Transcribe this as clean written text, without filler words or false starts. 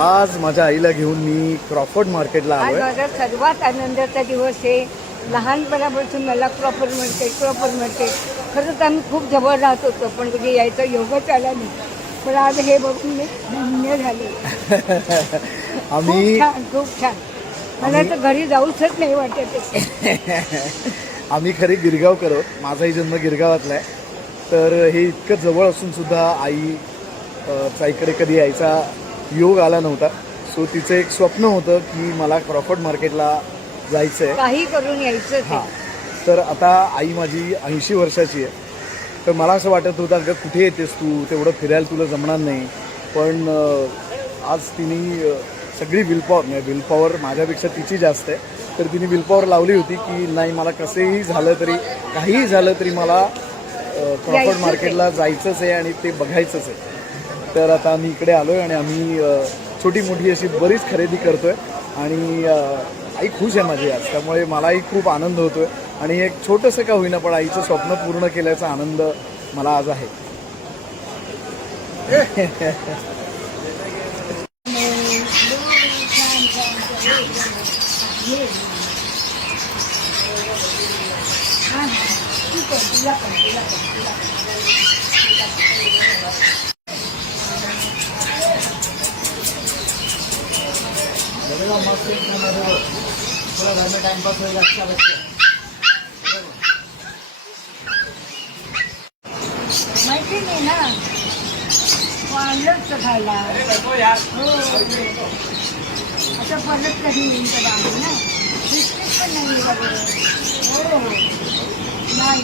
आज माझ्या आईला घेऊन मी क्रॉफर्ड मार्केटला आज आलोय. माझा सर्वात आनंदाचा दिवस आहे. लहानपणापासून मला क्रॉफर्ड मिळते. खरंच आम्ही खूप जवळ राहत होतो, पण कधी यायचा योगच आला नाही. पण आज हे बघून मी धन्य झाले. आम्ही खूप छान. मला तर घरी जाऊच नाही वाटत. आम्ही खरे गिरगावकर आहोत. माझाही जन्म गिरगावातला आहे. तर हे इतकं जवळ असून सुद्धा आई इकडे कधी यायचा योग आला नव्हता. सो तिचं एक स्वप्न होतं की मला क्रॉफर्ड मार्केटला जायचं आहे, काही करून यायचं. हां. तर आता आई माझी 80 वर्षाची आहे. तर मला असं वाटत होतं अगं कुठे येतेस तू, तेवढं फिरायला तुला जमणार नाही. पण आज तिने सगळी विलपॉवर माझ्यापेक्षा तिची जास्त आहे. तर तिने विलपॉवर लावली होती की नाही, मला कसेही झालं तरी, काहीही झालं तरी मला क्रॉफर्ड मार्केटला जायचंच आहे आणि ते बघायचंच आहे. तर आता आम्ही इकडे आलो आहे आणि आम्ही छोटी मोठी अशी बरीच खरेदी करतो आहे. आणि आई खुश आहे माझी आज, त्यामुळे मलाही खूप आनंद होतो आहे. आणि एक छोटंसं का होईना पण आईचं स्वप्न पूर्ण केल्याचा आनंद मला आज आहे. टाइमपास होईल अच्छा बच्चा. माहिती नाही ना, आणलंच खायला. हो, आता परत कधी येईन तर आम्ही ना, बिस्किट पण नाही वगैरे. हो, नाही.